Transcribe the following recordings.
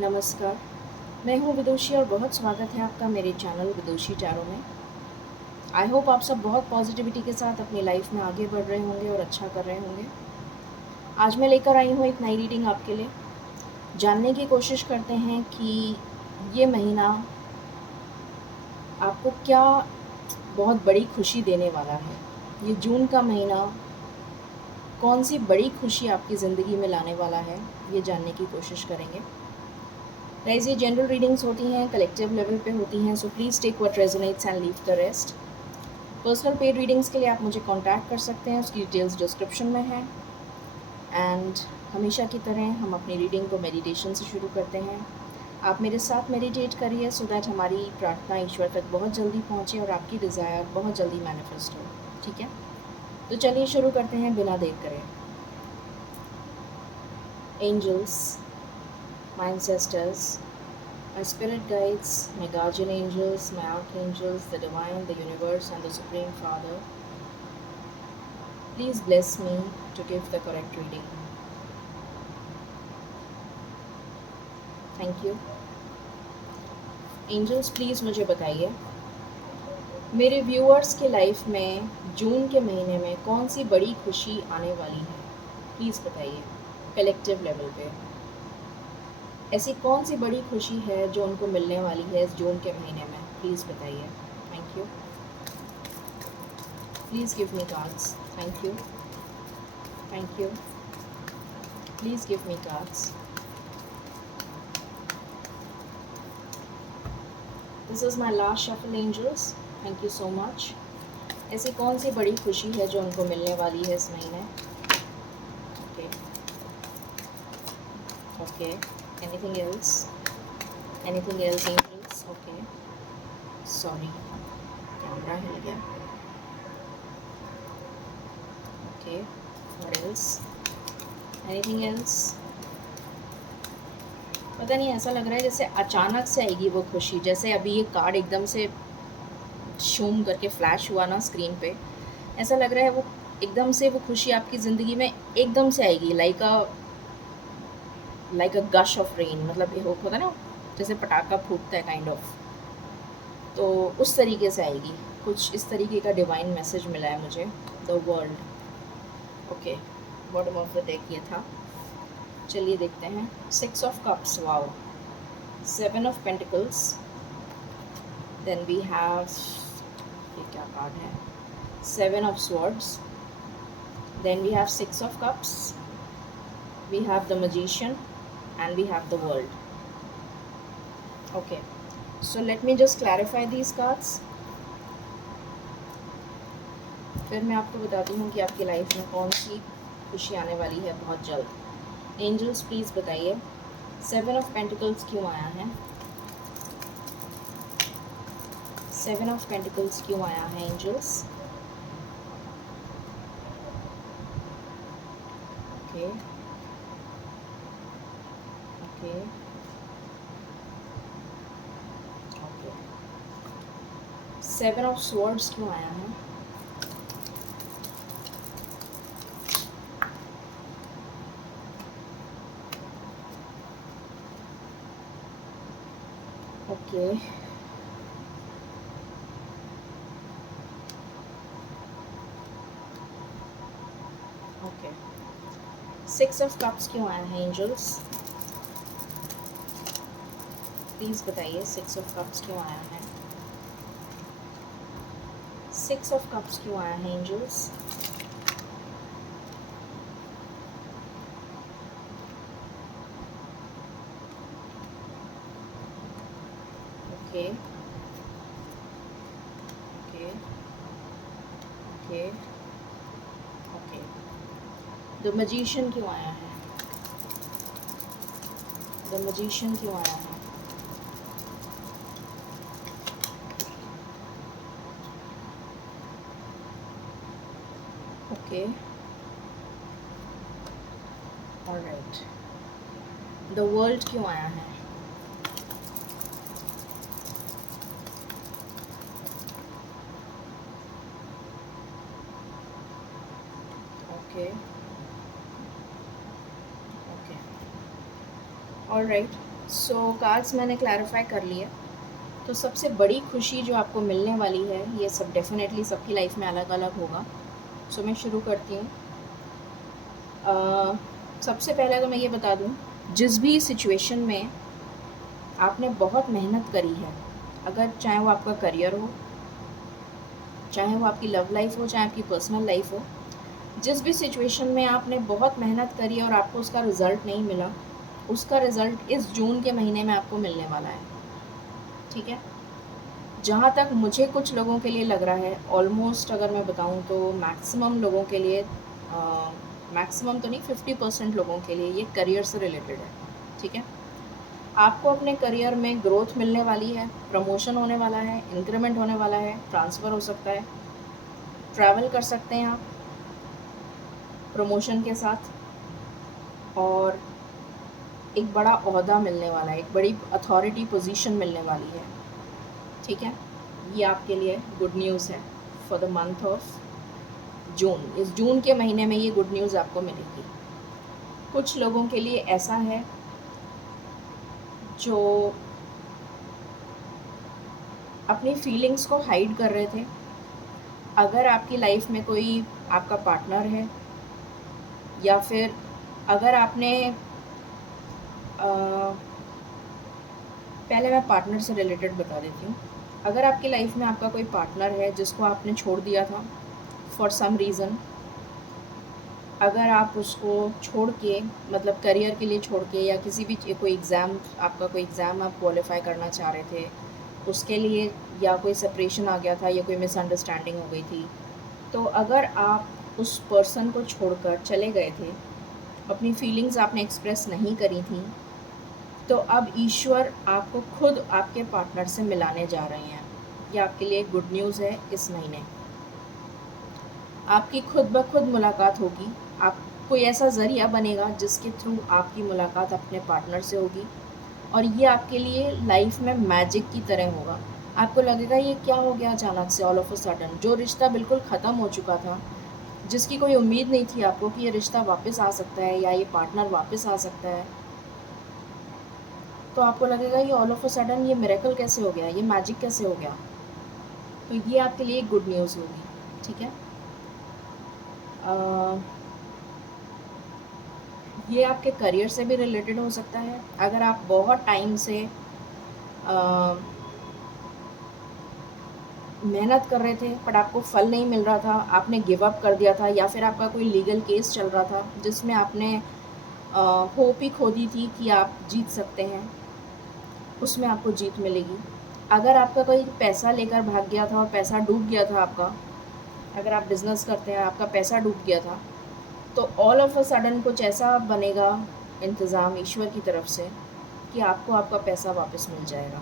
नमस्कार, मैं हूँ विदुषी और बहुत स्वागत है आपका मेरे चैनल विदुषी टैरो में। आई होप आप सब बहुत पॉजिटिविटी के साथ अपनी लाइफ में आगे बढ़ रहे होंगे और अच्छा कर रहे होंगे। आज मैं लेकर आई हूँ एक नई रीडिंग आपके लिए। जानने की कोशिश करते हैं कि ये महीना आपको क्या बहुत बड़ी खुशी देने वाला है। ये जून का महीना कौन सी बड़ी खुशी आपकी ज़िंदगी में लाने वाला है, ये जानने की कोशिश करेंगे। गाइस, ये जनरल रीडिंग्स होती हैं, कलेक्टिव लेवल पे होती हैं, so please take what resonates and leave the rest. Personal paid readings के लिए आप मुझे कांटेक्ट कर सकते हैं, उसकी डिटेल्स डिस्क्रिप्शन में है। एंड हमेशा की तरह हम अपनी रीडिंग को मेडिटेशन से शुरू करते हैं। आप मेरे साथ मेडिटेट करिए सो दैट हमारी प्रार्थना ईश्वर तक बहुत जल्दी पहुँचे और आपकी डिज़ायर बहुत जल्दी मैनिफेस्ट हो। ठीक है, तो चलिए शुरू करते हैं बिना देर करे। Angels, my ancestors, my spirit guides, my guardian angels, my archangels, the divine, the universe, and the Supreme Father, please bless me to give the correct reading. Thank you. Angels, please मुझे बताइए मेरे viewers के life में जून के महीने में कौन सी बड़ी खुशी आने वाली है। प्लीज़ बताइए कलेक्टिव लेवल पे ऐसी कौन सी बड़ी खुशी है जो उनको मिलने वाली है इस जून के महीने में। प्लीज़ बताइए। Thank you. Please give me cards. Thank you. Thank you. Please give me cards. This is my last shuffle, angels. Thank you so much. ऐसी कौन सी बड़ी खुशी है जो उनको मिलने वाली है इस महीने। Okay okay, anything else? Anything else angels? Okay, sorry camera हिल गया। Okay, what else? Anything else? पता नहीं, ऐसा लग रहा है जैसे अचानक से आएगी वो खुशी, जैसे अभी ये कार्ड एकदम से शूम करके फ्लैश हुआ ना स्क्रीन पे, ऐसा लग रहा है वो एकदम से वो खुशी आपकी ज़िंदगी में एकदम से आएगी, लाइक अ गश ऑफ रेन। मतलब ये होता है ना जैसे पटाखा फूटता है काइंड ऑफ, तो उस तरीके से आएगी। कुछ इस तरीके का डिवाइन मैसेज मिला है मुझे। The world. Okay, bottom of the deck ये था। चलिए देखते हैं। 6 of cups, wow. 7 of pentacles, then we have, ये क्या कार्ड है? 7 of swords, then we have 6 of cups, we have the magician, and we have the world. Okay, so let me just clarify these cards, फिर मैं आपको बताती हूँ कि आपकी लाइफ में कौन सी खुशी आने वाली है बहुत जल्द। एंजल्स, प्लीज़ बताइए 7 of Pentacles क्यों आया है। 7 of Pentacles क्यों आया है angels. Okay okay okay. 7 of Swords क्यों आया है। Okay okay. 6 of Cups क्यों आया है एंजल्स। प्लीज़ बताइए 6 of Cups क्यों आया है। 6 of Cups क्यों आया है angels. Okay okay okay okay. The magician क्यों आया है। द मैजिशियन क्यों आया है। Okay, alright. द वर्ल्ड क्यों आया है। Okay okay, alright. So cards मैंने क्लैरिफाई कर लिया। तो सबसे बड़ी खुशी जो आपको मिलने वाली है, ये सब डेफ़िनेटली सबकी लाइफ में अलग-अलग होगा। सो मैं शुरू करती हूँ। सबसे पहले तो मैं ये बता दूँ, जिस भी सिचुएशन में आपने बहुत मेहनत करी है, अगर चाहे वो आपका करियर हो, चाहे वो आपकी लव लाइफ़ हो, चाहे आपकी पर्सनल लाइफ़ हो, जिस भी सिचुएशन में आपने बहुत मेहनत करी है और आपको उसका रिज़ल्ट नहीं मिला, उसका रिज़ल्ट इस जून के महीने में आपको मिलने वाला है, ठीक है? जहाँ तक मुझे कुछ लोगों के लिए लग रहा है, ऑलमोस्ट अगर मैं बताऊँ तो मैक्सिमम लोगों के लिए, मैक्सिमम तो नहीं, 50% लोगों के लिए ये करियर से रिलेटेड है, ठीक है? आपको अपने करियर में ग्रोथ मिलने वाली है, प्रमोशन होने वाला है, इंक्रीमेंट होने वाला है, ट्रांसफ़र हो सकता है, ट्रैवल कर सकते हैं आप प्रमोशन के साथ, और एक बड़ा ओहदा मिलने वाला है, एक बड़ी अथॉरिटी पोजीशन मिलने वाली है, ठीक है? ये आपके लिए गुड न्यूज़ है for the month of June. इस जून के महीने में ये गुड न्यूज़ आपको मिलेगी। कुछ लोगों के लिए ऐसा है जो अपनी फीलिंग्स को हाइड कर रहे थे। अगर आपकी लाइफ में कोई आपका पार्टनर है, या फिर अगर आपने पहले मैं पार्टनर से रिलेटेड बता देती हूँ। अगर आपकी लाइफ में आपका कोई पार्टनर है जिसको आपने छोड़ दिया था फॉर सम रीज़न, अगर आप उसको छोड़ के, मतलब करियर के लिए छोड़ के, या किसी भी कोई एग्ज़ाम, आपका कोई एग्ज़ाम आप क्वालिफ़ाई करना चाह रहे थे, उसके लिए, या कोई सेपरेशन आ गया था, या कोई मिसअंडरस्टैंडिंग हो गई थी, तो अगर आप उस पर्सन को छोड़कर चले गए थे, अपनी फीलिंग्स आपने एक्सप्रेस नहीं करी थी, तो अब ईश्वर आपको खुद आपके पार्टनर से मिलाने जा रहे हैं। ये आपके लिए गुड न्यूज़ है इस महीने। आपकी खुद ब खुद मुलाकात होगी। आप, कोई ऐसा ज़रिया बनेगा जिसके थ्रू आपकी मुलाकात अपने पार्टनर से होगी, और ये आपके लिए लाइफ में मैजिक की तरह होगा। आपको लगेगा ये क्या हो गया अचानक से, ऑल ऑफ अ सडन, जो रिश्ता बिल्कुल ख़त्म हो चुका था, जिसकी कोई उम्मीद नहीं थी आपको कि ये रिश्ता वापस आ सकता है या ये पार्टनर वापस आ सकता है, तो आपको लगेगा ये ऑल ऑफ अ सडन ये मिरेकल कैसे हो गया, ये मैजिक कैसे हो गया। तो ये आपके लिए गुड न्यूज़ होगी, ठीक है? अ, ये आपके करियर से भी रिलेटेड हो सकता है। अगर आप बहुत टाइम से अ, मेहनत कर रहे थे बट आपको फल नहीं मिल रहा था, आपने गिव अप कर दिया था, या फिर आपका कोई लीगल केस चल रहा था जिसमें आपने होप ही खो दी थी कि आप जीत सकते हैं, उसमें आपको जीत मिलेगी। अगर आपका कोई पैसा लेकर भाग गया था और पैसा डूब गया था आपका, अगर आप बिज़नेस करते हैं, आपका पैसा डूब गया था, तो ऑल ऑफ अ सडन कुछ ऐसा बनेगा इंतज़ाम ईश्वर की तरफ से कि आपको आपका पैसा वापस मिल जाएगा।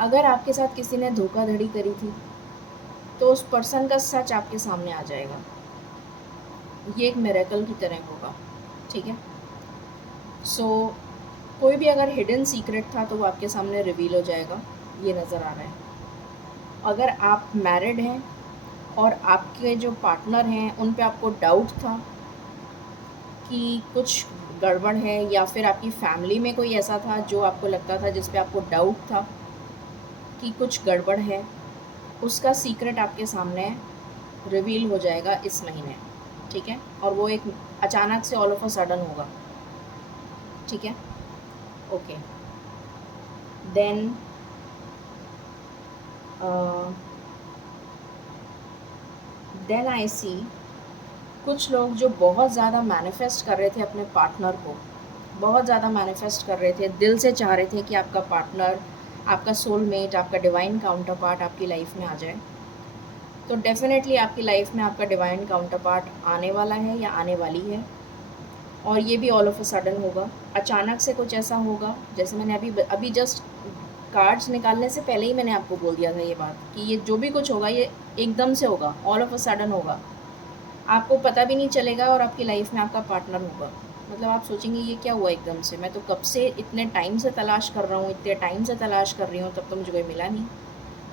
अगर आपके साथ किसी ने धोखाधड़ी करी थी, तो उस पर्सन का सच आपके सामने आ जाएगा। ये एक मिरेकल की तरह होगा, ठीक है? सो कोई भी अगर हिडन सीक्रेट था तो वो आपके सामने रिवील हो जाएगा, ये नज़र आ रहा है। अगर आप मैरिड हैं और आपके जो पार्टनर हैं उन पे आपको डाउट था कि कुछ गड़बड़ है, या फिर आपकी फैमिली में कोई ऐसा था जो आपको लगता था, जिस पे आपको डाउट था कि कुछ गड़बड़ है, उसका सीक्रेट आपके सामने रिवील हो जाएगा इस महीने, ठीक है? और वो एक अचानक से ऑल ऑफ अ सडन होगा, ठीक है? ओके, देन आई सी कुछ लोग जो बहुत ज़्यादा मैनिफेस्ट कर रहे थे अपने पार्टनर को, बहुत ज़्यादा मैनिफेस्ट कर रहे थे, दिल से चाह रहे थे कि आपका पार्टनर, आपका सोलमेट, आपका डिवाइन काउंटर पार्ट आपकी लाइफ में आ जाए, तो डेफ़िनेटली आपकी लाइफ में आपका डिवाइन काउंटर पार्ट आने वाला है या आने वाली है, और ये भी ऑल ऑफ अ सडन होगा। अचानक से कुछ ऐसा होगा, जैसे मैंने अभी जस्ट कार्ड्स निकालने से पहले ही मैंने आपको बोल दिया था ये बात कि ये जो भी कुछ होगा ये एकदम से होगा, ऑल ऑफ अ सडन होगा। आपको पता भी नहीं चलेगा और आपकी लाइफ में आपका पार्टनर होगा। मतलब आप सोचेंगे ये क्या हुआ एकदम से, मैं तो कब से इतने टाइम से तलाश कर रहा हूँ, इतने टाइम से तलाश कर रही हूँ, तब तो मुझे कोई मिला नहीं,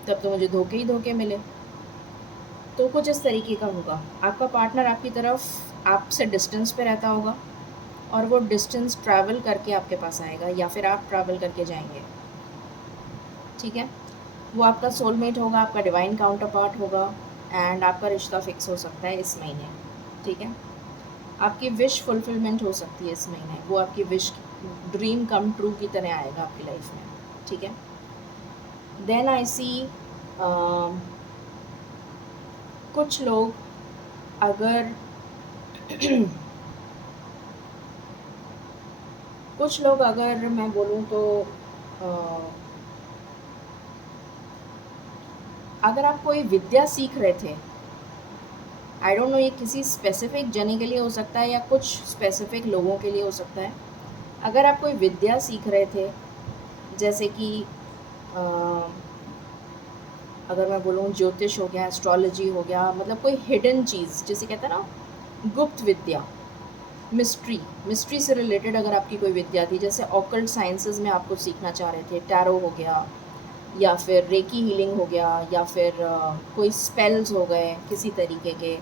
तब तो मुझे धोखे ही धोखे मिले। तो कुछ इस तरीके का होगा, आपका पार्टनर आपकी तरफ आपसे डिस्टेंस पे रहता होगा, और वो डिस्टेंस ट्रैवल करके आपके पास आएगा या फिर आप ट्रैवल करके जाएंगे, ठीक है। वो आपका सोलमेट होगा, आपका डिवाइन काउंटर पार्ट होगा, एंड आपका रिश्ता फिक्स हो सकता है इस महीने, ठीक है। आपकी विश फुलफिलमेंट हो सकती है इस महीने, वो आपकी विश ड्रीम कम ट्रू की तरह आएगा आपकी लाइफ में, ठीक है। देन आई सी कुछ लोग अगर कुछ लोग अगर मैं बोलूँ तो अगर आप कोई विद्या सीख रहे थे, आई डोंट नो ये किसी स्पेसिफिक जने के लिए हो सकता है या कुछ स्पेसिफिक लोगों के लिए हो सकता है। अगर आप कोई विद्या सीख रहे थे, जैसे कि अगर मैं बोलूँ ज्योतिष हो गया, एस्ट्रोलॉजी हो गया, मतलब कोई हिडन चीज़ जिसे कहते हैं ना गुप्त विद्या, मिस्ट्री से रिलेटेड अगर आपकी कोई विद्या थी, जैसे ऑकल्ट साइंसेस में आपको सीखना चाह रहे थे, टैरो हो गया या फिर रेकी हीलिंग हो गया या फिर कोई स्पेल्स हो गए किसी तरीके के,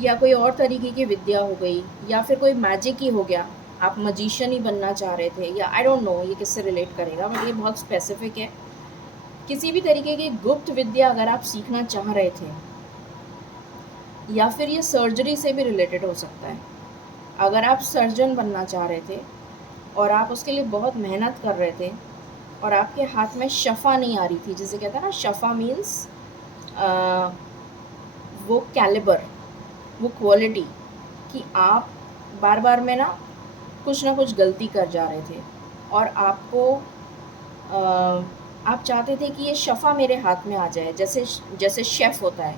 या कोई और तरीके की विद्या हो गई, या फिर कोई मैजिक ही हो गया, आप मजिशियन ही बनना चाह रहे थे, या आई डोंट नो ये किससे रिलेट करेगा, बट ये बहुत स्पेसिफिक है। किसी भी तरीके की गुप्त विद्या अगर आप सीखना चाह रहे थे, या फिर ये सर्जरी से भी रिलेटेड हो सकता है। अगर आप सर्जन बनना चाह रहे थे और आप उसके लिए बहुत मेहनत कर रहे थे और आपके हाथ में शफ़ा नहीं आ रही थी, जिसे कहते हैं ना शफ़ा मीन्स वो कैलिबर, वो क्वालिटी कि आप बार बार में ना कुछ गलती कर जा रहे थे और आपको आप चाहते थे कि ये शफ़ा मेरे हाथ में आ जाए, जैसे जैसे शेफ़ होता है,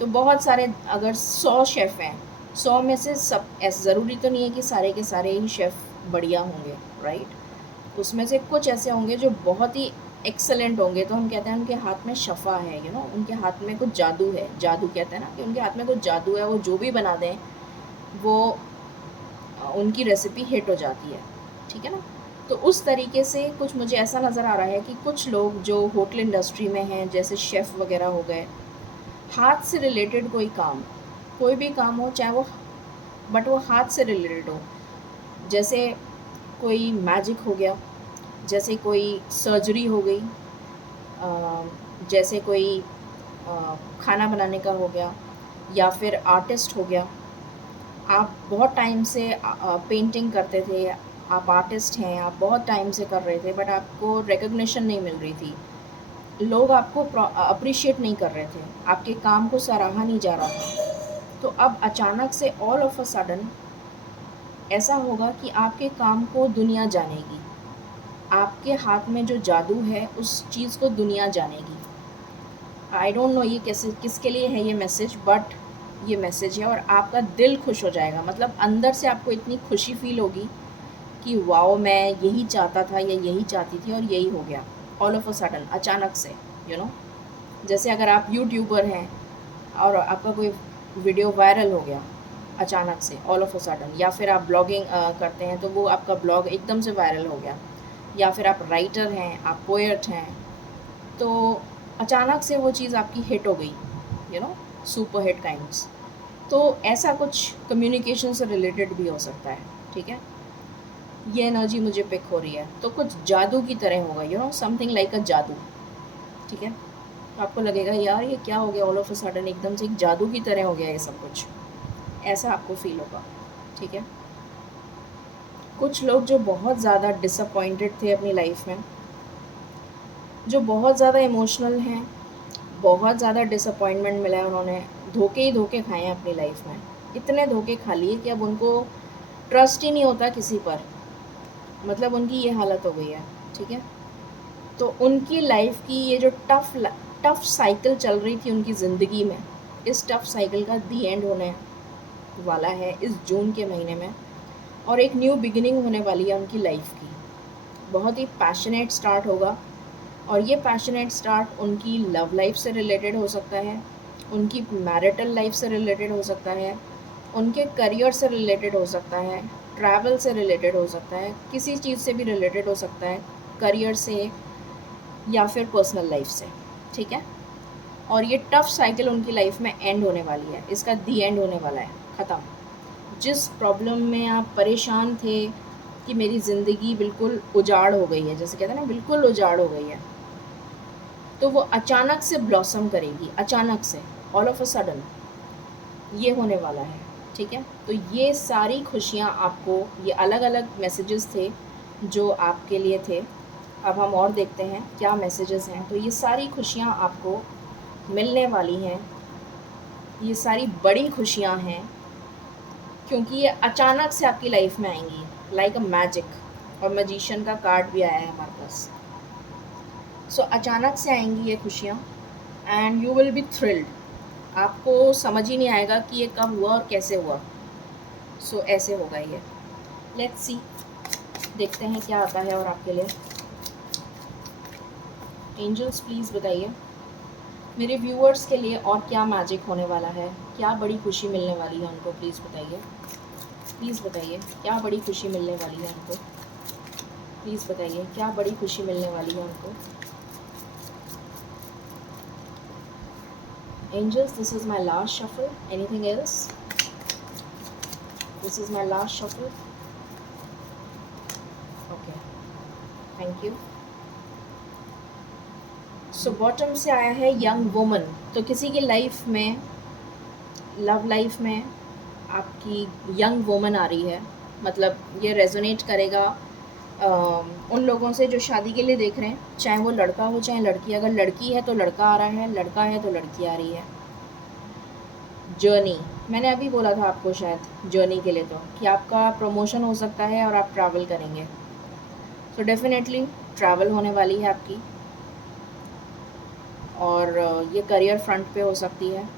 तो बहुत सारे अगर 100 शेफ़ हैं, 100 में से सब ऐसा ज़रूरी तो नहीं है कि सारे के सारे ही शेफ़ बढ़िया होंगे, राइट। उसमें से कुछ ऐसे होंगे जो बहुत ही एक्सेलेंट होंगे, तो हम कहते हैं उनके हाथ में शफ़ा है, उनके हाथ में कुछ जादू है। जादू कहते हैं ना कि उनके हाथ में कुछ जादू है, वो जो भी बना दें वो उनकी रेसिपी हिट हो जाती है, ठीक है ना। तो उस तरीके से कुछ मुझे ऐसा नज़र आ रहा है कि कुछ लोग जो होटल इंडस्ट्री में हैं, जैसे शेफ़ वगैरह हो गए, हाथ से रिलेटेड कोई भी काम हो, चाहे वो बट वो हाथ से रिलेटेड हो, जैसे कोई मैजिक हो गया, जैसे कोई सर्जरी हो गई, जैसे कोई खाना बनाने का हो गया, या फिर आर्टिस्ट हो गया। आप बहुत टाइम से पेंटिंग करते थे, आप आर्टिस्ट हैं, आप बहुत टाइम से कर रहे थे, बट आपको रिकग्निशन नहीं मिल रही थी, लोग आपको अप्रिशिएट नहीं कर रहे थे, आपके काम को सराहा नहीं जा रहा था। तो अब अचानक से ऑल ऑफ अ सडन ऐसा होगा कि आपके काम को दुनिया जानेगी, आपके हाथ में जो जादू है उस चीज़ को दुनिया जानेगी। आई डोंट नो ये कैसे किसके लिए है ये मैसेज, बट ये मैसेज है और आपका दिल खुश हो जाएगा, मतलब अंदर से आपको इतनी खुशी फील होगी कि वाओ, मैं यही चाहता था या यही चाहती थी और यही हो गया ऑल ऑफ अ सडन, अचानक से, जैसे अगर आप यूट्यूबर हैं और आपका कोई वीडियो वायरल हो गया अचानक से ऑल ऑफ अ सडन, या फिर आप ब्लॉगिंग करते हैं तो वो आपका ब्लॉग एकदम से वायरल हो गया, या फिर आप राइटर हैं, आप पोएट हैं, तो अचानक से वो चीज़ आपकी हिट हो गई, सुपर हिट काइंड्स। तो ऐसा कुछ कम्युनिकेशन से रिलेटेड भी हो सकता है, ठीक है। ये एनर्जी मुझे पिक हो रही है, तो कुछ जादू की तरह होगा, समथिंग लाइक अ जादू, ठीक है। तो आपको लगेगा यार ये क्या हो गया, ऑल ऑफ अ सडन एकदम से एक जादू की तरह हो गया ये सब कुछ, ऐसा आपको फील होगा, ठीक है। कुछ लोग जो बहुत ज़्यादा डिसअपॉइंटेड थे अपनी लाइफ में, जो बहुत ज़्यादा इमोशनल हैं, बहुत ज़्यादा डिसअपॉइंटमेंट मिला है, उन्होंने धोखे ही धोखे खाए हैं अपनी लाइफ में, इतने धोखे खा लिए कि अब उनको ट्रस्ट ही नहीं होता किसी पर, मतलब उनकी ये हालत हो गई है, ठीक है। तो उनकी लाइफ की ये जो टफ साइकिल चल रही थी उनकी ज़िंदगी में, इस टफ साइकिल का दी एंड होने वाला है इस जून के महीने में, और एक न्यू बिगिनिंग होने वाली है उनकी लाइफ की। बहुत ही पैशनेट स्टार्ट होगा, और ये पैशनेट स्टार्ट उनकी लव लाइफ से रिलेटेड हो सकता है, उनकी मैरिटल लाइफ से रिलेटेड हो सकता है, उनके करियर से रिलेटेड हो सकता है, ट्रैवल से रिलेटेड हो सकता है, किसी चीज़ से भी रिलेटेड हो सकता है, करियर से या फिर पर्सनल लाइफ से, ठीक है। और ये टफ साइकिल उनकी लाइफ में एंड होने वाली है, इसका दी एंड होने वाला है, ख़त्म। जिस प्रॉब्लम में आप परेशान थे कि मेरी ज़िंदगी बिल्कुल उजाड़ हो गई है, जैसे कहते हैं ना बिल्कुल उजाड़ हो गई है, तो वो अचानक से ब्लॉसम करेगी, अचानक से, ऑल ऑफ अ सडन ये होने वाला है। ठीक है, तो ये सारी खुशियाँ आपको, ये अलग अलग मैसेजेस थे जो आपके लिए थे। अब हम और देखते हैं क्या मैसेजेस हैं। तो ये सारी खुशियाँ आपको मिलने वाली हैं, ये सारी बड़ी खुशियाँ हैं, क्योंकि ये अचानक से आपकी लाइफ में आएंगी, लाइक अ मैजिक। और मैजिशियन का कार्ड भी आया है हमारे पास। सो अचानक से आएंगी ये खुशियाँ, and you will be thrilled. आपको समझ ही नहीं आएगा कि ये कब हुआ और कैसे हुआ। सो ऐसे होगा ये। लेट्स सी, देखते हैं क्या आता है और आपके लिए। एंजल्स प्लीज़ बताइए मेरे व्यूअर्स के लिए और क्या मैजिक होने वाला है, क्या बड़ी खुशी मिलने वाली है उनको। प्लीज़ बताइए, प्लीज़ बताइए क्या बड़ी खुशी मिलने वाली है उनको। प्लीज़ बताइए क्या बड़ी खुशी मिलने वाली है उनको। Angels, this is my last shuffle, anything else? This is my last shuffle. Okay, thank you. So bottom से आया है यंग वुमन। तो किसी की लाइफ में, लव लाइफ में आपकी यंग वुमन आ रही है, मतलब ये रेजोनेट करेगा उन लोगों से जो शादी के लिए देख रहे हैं, चाहे वो लड़का हो चाहे लड़की। अगर लड़की है तो लड़का आ रहा है, लड़का है तो लड़की आ रही है। जर्नी, मैंने अभी बोला था आपको शायद जर्नी के लिए, तो कि आपका प्रमोशन हो सकता है और आप ट्रैवल करेंगे। तो डेफिनेटली ट्रैवल होने वाली है आपकी, और ये करियर फ्रंट पे हो सकती है।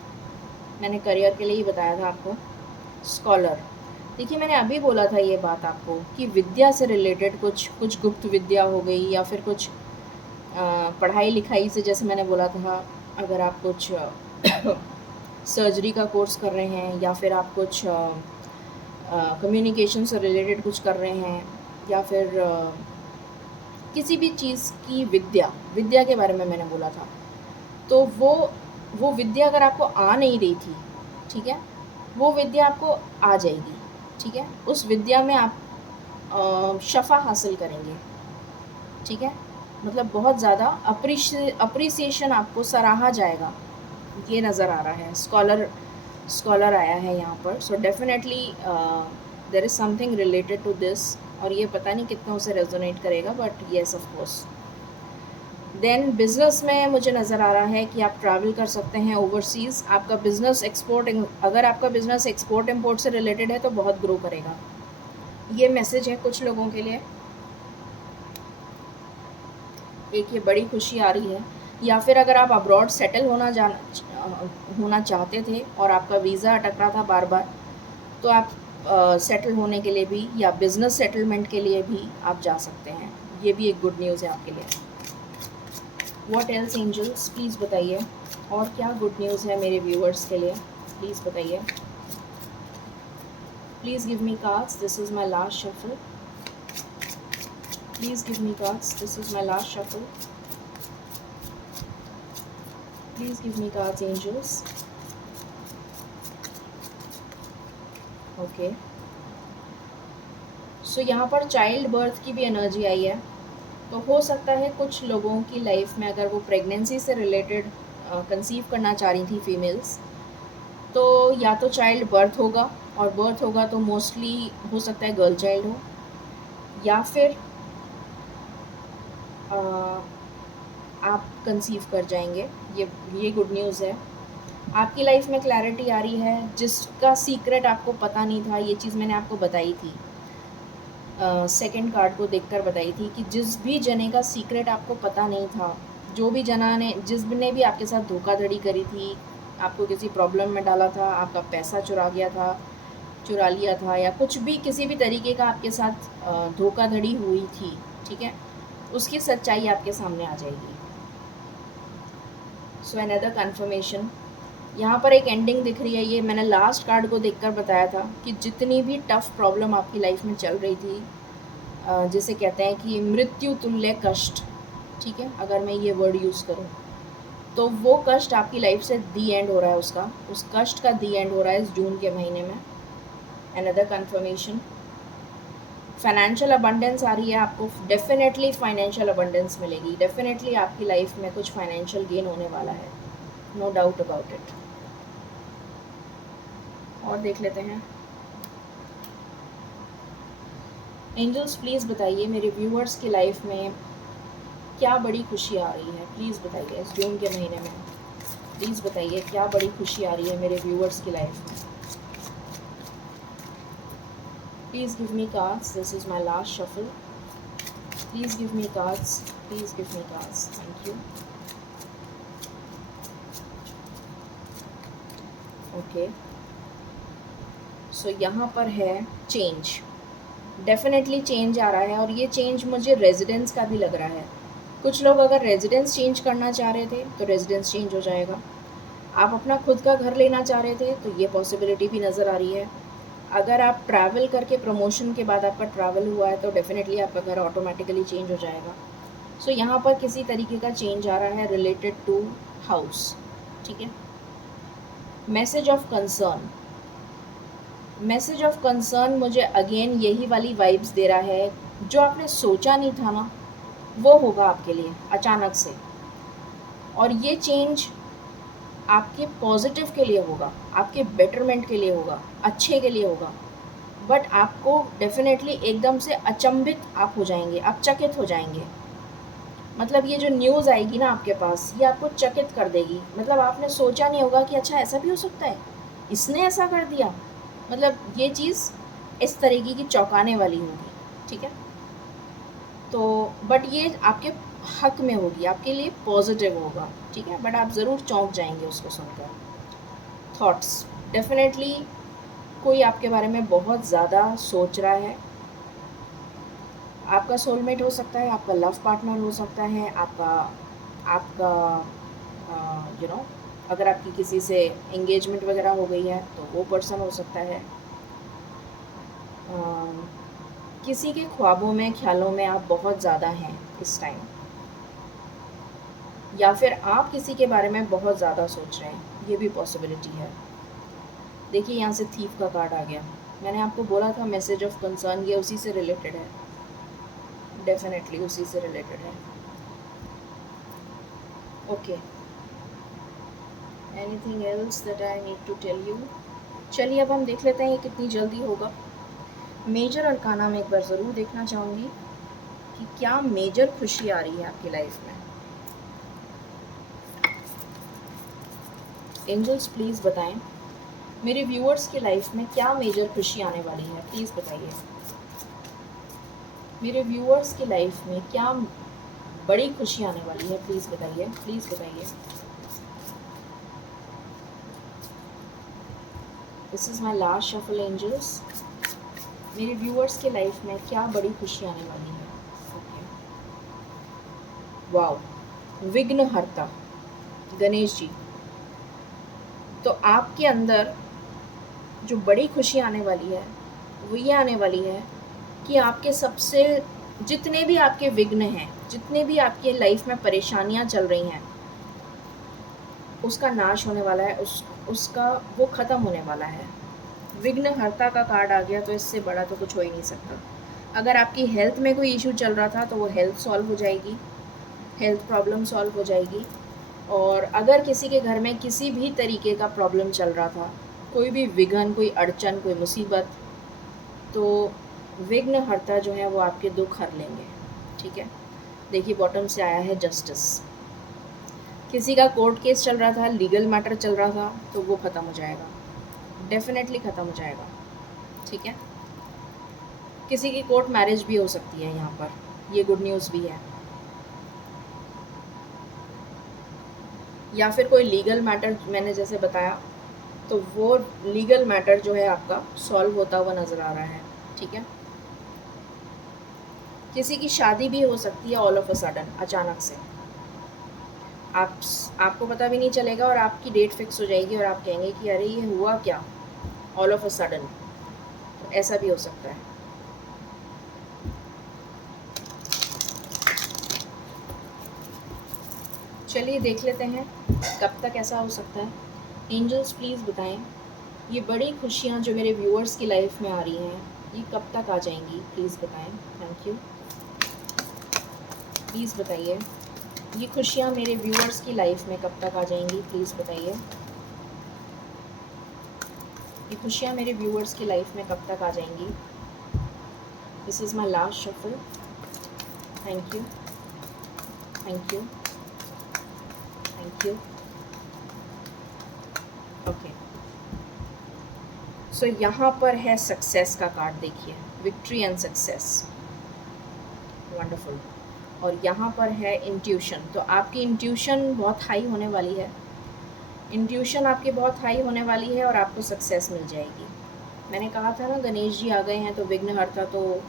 मैंने करियर के लिए ही बताया था आपको। स्कॉलर, देखिए मैंने अभी बोला था ये बात आपको कि विद्या से रिलेटेड कुछ गुप्त विद्या हो गई, या फिर कुछ पढ़ाई लिखाई से, जैसे मैंने बोला था अगर आप कुछ सर्जरी का कोर्स कर रहे हैं, या फिर आप कुछ कम्युनिकेशन से रिलेटेड कुछ कर रहे हैं, या फिर किसी भी चीज़ की विद्या के बारे में मैंने बोला था। तो वो विद्या अगर आपको आ नहीं रही थी, ठीक है, वो विद्या आपको आ जाएगी। ठीक है, उस विद्या में आप शफ़ा हासिल करेंगे। ठीक है, मतलब बहुत ज़्यादा अप्रिसिएशन आपको सराहा जाएगा, ये नज़र आ रहा है। स्कॉलर आया है यहाँ पर। So definitely there is something related to this, और ये पता नहीं कितना उसे रेजोनेट करेगा, but yes of course. Then business में मुझे नज़र आ रहा है कि आप ट्रैवल कर सकते हैं ओवरसीज़। आपका बिज़नेस एक्सपोर्ट, अगर आपका बिज़नेस एक्सपोर्ट इम्पोर्ट से रिलेटेड है तो बहुत ग्रो करेगा। ये मैसेज है कुछ लोगों के लिए। एक ये बड़ी खुशी आ रही है। या फिर अगर आप अब्रॉड सेटल होना चाहते थे और आपका वीज़ा अटक रहा था बार बार, तो आप सेटल होने के लिए भी, या बिज़नेस सेटलमेंट के लिए भी आप जा सकते हैं। ये भी एक गुड न्यूज़ है आपके लिए। व्हाट एल्स एंजल्स, प्लीज़ बताइए और क्या गुड न्यूज़ है मेरे व्यूअर्स के लिए। प्लीज़ बताइए, please give me cards, this is my last shuffle. Please give me cards, this is my last shuffle. Please give me cards angels. Okay, so यहाँ पर चाइल्ड बर्थ की भी energy आई है। तो हो सकता है कुछ लोगों की लाइफ में, अगर वो प्रेगनेंसी से रिलेटेड कंसीव करना चाह रही थी फीमेल्स, तो या तो चाइल्ड बर्थ होगा, और बर्थ होगा तो मोस्टली हो सकता है गर्ल चाइल्ड हो, या फिर आप कंसीव कर जाएंगे। ये गुड न्यूज़ है। आपकी लाइफ में क्लैरिटी आ रही है, जिसका सीक्रेट आपको पता नहीं था। ये चीज़ मैंने आपको बताई थी, सेकंड कार्ड को देखकर बताई थी कि जिस भी जने का सीक्रेट आपको पता नहीं था, जो भी जना ने, जिसने भी आपके साथ धोखाधड़ी करी थी, आपको किसी प्रॉब्लम में डाला था, आपका पैसा चुरा लिया था, या कुछ भी किसी भी तरीके का आपके साथ धोखाधड़ी हुई थी, ठीक है, उसकी सच्चाई आपके सामने आ जाएगी। सो अनदर कन्फर्मेशन, यहाँ पर एक एंडिंग दिख रही है। ये मैंने लास्ट कार्ड को देखकर बताया था कि जितनी भी टफ़ प्रॉब्लम आपकी लाइफ में चल रही थी, जिसे कहते हैं कि मृत्यु तुल्य कष्ट, ठीक है, अगर मैं ये वर्ड यूज़ करूँ, तो वो कष्ट आपकी लाइफ से दी एंड हो रहा है। उस कष्ट का दी एंड हो रहा है इस जून के महीने में। Another confirmation. फाइनेंशियल अबंडेंस आ रही है आपको, डेफिनेटली फाइनेंशियल अबंडेंस मिलेगी, डेफिनेटली आपकी लाइफ में कुछ फाइनेंशियल गेन होने वाला है, नो डाउट अबाउट इट। और देख लेते हैं। एंजल्स प्लीज़ बताइए मेरे व्यूअर्स की लाइफ में क्या बड़ी खुशी आ रही है, प्लीज़ बताइए इस जून के महीने में, प्लीज़ बताइए क्या बड़ी खुशी आ रही है मेरे व्यूअर्स की लाइफ में। Please give me cards, this is my last shuffle. Please give me cards, please give me cards, thank you. Okay, so यहाँ पर है चेंज, डेफिनेटली चेंज आ रहा है, और ये चेंज मुझे रेजिडेंस का भी लग रहा है। कुछ लोग अगर रेजिडेंस चेंज करना चाह रहे थे तो रेजिडेंस चेंज हो जाएगा। आप अपना खुद का घर लेना चाह रहे थे तो ये पॉसिबिलिटी भी नज़र आ रही है। अगर आप ट्रैवल करके प्रमोशन के बाद आपका ट्रैवल हुआ है तो डेफिनेटली आपका घर ऑटोमेटिकली चेंज हो जाएगा। सो यहाँ पर किसी तरीके का चेंज आ रहा है रिलेटेड टू हाउस, ठीक है। Message of concern, message of concern मुझे अगेन यही वाली वाइब्स दे रहा है, जो आपने सोचा नहीं था ना वो होगा आपके लिए अचानक से, और ये चेंज आपके पॉजिटिव के लिए होगा, आपके बेटरमेंट के लिए होगा, अच्छे के लिए होगा। बट आपको डेफिनेटली एकदम से अचंभित आप हो जाएंगे, आप चकित हो जाएंगे। मतलब ये जो न्यूज़ आएगी ना आपके पास, ये आपको चकित कर देगी। मतलब आपने सोचा नहीं होगा कि अच्छा ऐसा भी हो सकता है, इसने ऐसा कर दिया। मतलब ये चीज़ इस तरीके की चौंकाने वाली होगी, ठीक है। तो बट ये आपके हक में होगी, आपके लिए पॉजिटिव होगा, ठीक है। बट आप ज़रूर चौंक जाएंगे उसको सुनकर। थॉट्स, डेफिनेटली कोई आपके बारे में बहुत ज़्यादा सोच रहा है। आपका सोलमेट हो सकता है, आपका लव पार्टनर हो सकता है, आपका आपका यू नो अगर आपकी किसी से एंगेजमेंट वगैरह हो गई है तो वो पर्सन हो सकता है। किसी के ख्वाबों में, ख्यालों में आप बहुत ज़्यादा हैं इस टाइम, या फिर आप किसी के बारे में बहुत ज़्यादा सोच रहे हैं, ये भी पॉसिबिलिटी है। देखिए यहाँ से थीफ का कार्ड आ गया। मैंने आपको बोला था मैसेज ऑफ कंसर्न, ये उसी से रिलेटेड है, डेफिनेटली उसी से रिलेटेड है। Okay, anything else that I need to tell you? चलिए अब हम देख लेते हैं ये कितनी जल्दी होगा। मेजर अरकाना में एक बार ज़रूर देखना चाहूँगी कि क्या मेजर खुशी आ रही है आपकी लाइफ में। एंजल्स प्लीज़ बताएं मेरे व्यूअर्स की लाइफ में क्या मेजर खुशी आने वाली है, प्लीज़ बताइए। मेरे व्यूअर्स की लाइफ में क्या बड़ी खुशी आने वाली है, प्लीज़ बताइए, प्लीज़ बताइए। This is my last shuffle angels. मेरे व्यूअर्स के लाइफ में क्या बड़ी खुशी आने वाली है। ओके, वाओ, विघ्नहर्ता गणेश जी। तो आपके अंदर जो बड़ी खुशी आने वाली है वो ये आने वाली है कि आपके सबसे जितने भी आपके विघ्न हैं, जितने भी आपके लाइफ में परेशानियां चल रही हैं, उसका नाश होने वाला है, उसका वो ख़त्म होने वाला है। विघ्नहर्ता का कार्ड आ गया तो इससे बड़ा तो कुछ हो ही नहीं सकता। अगर आपकी हेल्थ में कोई इशू चल रहा था तो वो हेल्थ सॉल्व हो जाएगी, हेल्थ प्रॉब्लम सॉल्व हो जाएगी। और अगर किसी के घर में किसी भी तरीके का प्रॉब्लम चल रहा था, कोई भी विघ्न, कोई अड़चन, कोई मुसीबत, तो विघ्नहर्ता जो है वो आपके दुख हर लेंगे, ठीक है। देखिए बॉटम से आया है जस्टिस। किसी का कोर्ट केस चल रहा था, लीगल मैटर चल रहा था, तो वो ख़त्म हो जाएगा, डेफिनेटली ख़त्म हो जाएगा, ठीक है। किसी की कोर्ट मैरिज भी हो सकती है यहाँ पर, ये गुड न्यूज़ भी है। या फिर कोई लीगल मैटर, मैंने जैसे बताया, तो वो लीगल मैटर जो है आपका सॉल्व होता हुआ नज़र आ रहा है, ठीक है। किसी की शादी भी हो सकती है ऑल ऑफ अ सडन, अचानक से आपको पता भी नहीं चलेगा और आपकी डेट फिक्स हो जाएगी और आप कहेंगे कि अरे ये हुआ क्या ऑल ऑफ अ सडन। तो ऐसा भी हो सकता है। चलिए देख लेते हैं कब तक ऐसा हो सकता है। एंजल्स प्लीज़ बताएं ये बड़ी खुशियाँ जो मेरे व्यूअर्स की लाइफ में आ रही हैं, ये कब तक आ जाएंगी, प्लीज़ बताएं। Thank you. प्लीज़ बताइए, ये खुशियाँ मेरे व्यूअर्स की लाइफ में कब तक आ जाएंगी, प्लीज़ बताइए। ये खुशियाँ मेरे व्यूअर्स की लाइफ में कब तक आ जाएंगी। This is my last shuffle. Thank you, thank you, thank you. Okay, so यहाँ पर है सक्सेस का कार्ड, देखिए, विक्ट्री एंड सक्सेस, वंडरफुल। और यहाँ पर है इंट्यूशन, तो आपकी इंट्यूशन बहुत हाई होने वाली है। इंट्यूशन आपकी बहुत हाई होने वाली है और आपको सक्सेस मिल जाएगी। मैंने कहा था ना, गणेश जी आ गए हैं तो विघ्नहर्ता, तो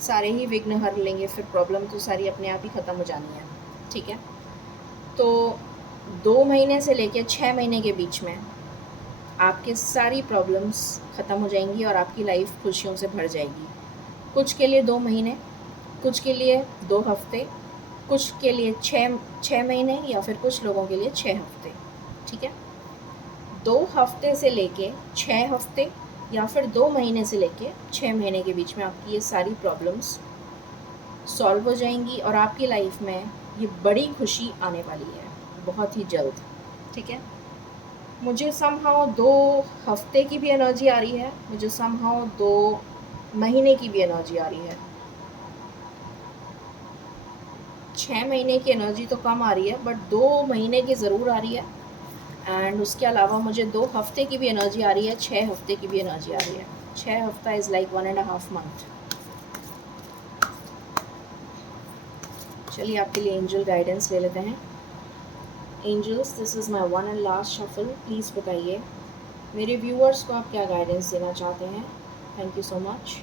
सारे ही विघ्न हर लेंगे, फिर प्रॉब्लम तो सारी अपने आप ही ख़त्म हो जानी है। ठीक है, तो 2 महीने से लेकर 6 महीने के बीच में आपके सारी प्रॉब्लम्स ख़त्म हो जाएंगी और आपकी लाइफ खुशियों से भर जाएगी। कुछ के लिए 2 महीने, कुछ के लिए 2 हफ्ते, कुछ के लिए 6 महीने, या फिर कुछ लोगों के लिए 6 हफ्ते। ठीक है, 2 हफ्ते से लेके 6 हफ्ते या फिर 2 महीने से लेके 6 महीने के बीच में आपकी ये सारी प्रॉब्लम्स सॉल्व हो जाएंगी और आपकी लाइफ में ये बड़ी खुशी आने वाली है बहुत ही जल्द। ठीक है, मुझे समहाउ 2 हफ्ते की भी एनर्जी आ रही है, मुझे समहाउ 2 महीने की भी एनर्जी आ रही है। 6 महीने की एनर्जी तो कम आ रही है, बट 2 महीने की ज़रूर आ रही है। एंड उसके अलावा मुझे 2 हफ्ते की भी एनर्जी आ रही है, 6 हफ्ते की भी एनर्जी आ रही है। 6 हफ्ता इज़ लाइक 1.5 मंथ। चलिए आपके लिए एंजल गाइडेंस ले लेते हैं। Angels, this is my one and last shuffle. Please बताइए मेरे व्यूअर्स को आप क्या गाइडेंस देना चाहते हैं। Thank you so much.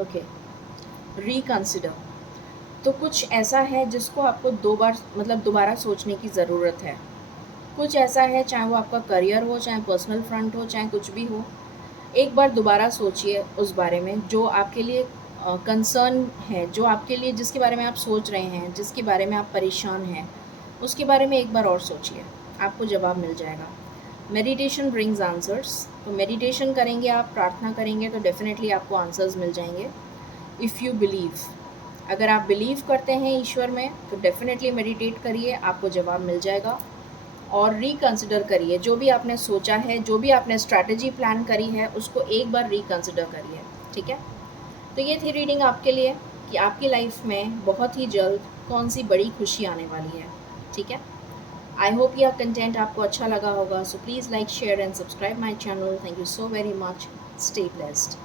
Okay, reconsider, तो कुछ ऐसा है जिसको आपको 2 बार मतलब दोबारा सोचने की ज़रूरत है। कुछ ऐसा है, चाहे वो आपका करियर हो, चाहे पर्सनल फ्रंट हो, चाहे कुछ भी हो, एक बार दोबारा सोचिए उस बारे में जो आपके लिए कंसर्न है, जो आपके लिए, जिसके बारे में आप सोच रहे हैं, जिसके बारे में आप परेशान हैं, उसके बारे में एक बार और सोचिए, आपको जवाब मिल जाएगा। मेडिटेशन ब्रिंग्स आंसर्स, तो मेडिटेशन करेंगे आप, प्रार्थना करेंगे तो डेफिनेटली आपको आंसर्स मिल जाएंगे। इफ़ यू बिलीव, अगर आप बिलीव करते हैं ईश्वर में तो डेफिनेटली मेडिटेट करिए, आपको जवाब मिल जाएगा। और रिकंसिडर करिए, जो भी आपने सोचा है, जो भी आपने स्ट्रैटेजी प्लान करी है, उसको एक बार रिकंसिडर करिए। ठीक है, तो ये थी रीडिंग आपके लिए कि आपकी लाइफ में बहुत ही जल्द कौन सी बड़ी खुशी आने वाली है। ठीक है, आई होप यह कंटेंट आपको अच्छा लगा होगा। So please like, share and subscribe my channel. Thank you so very much. Stay blessed.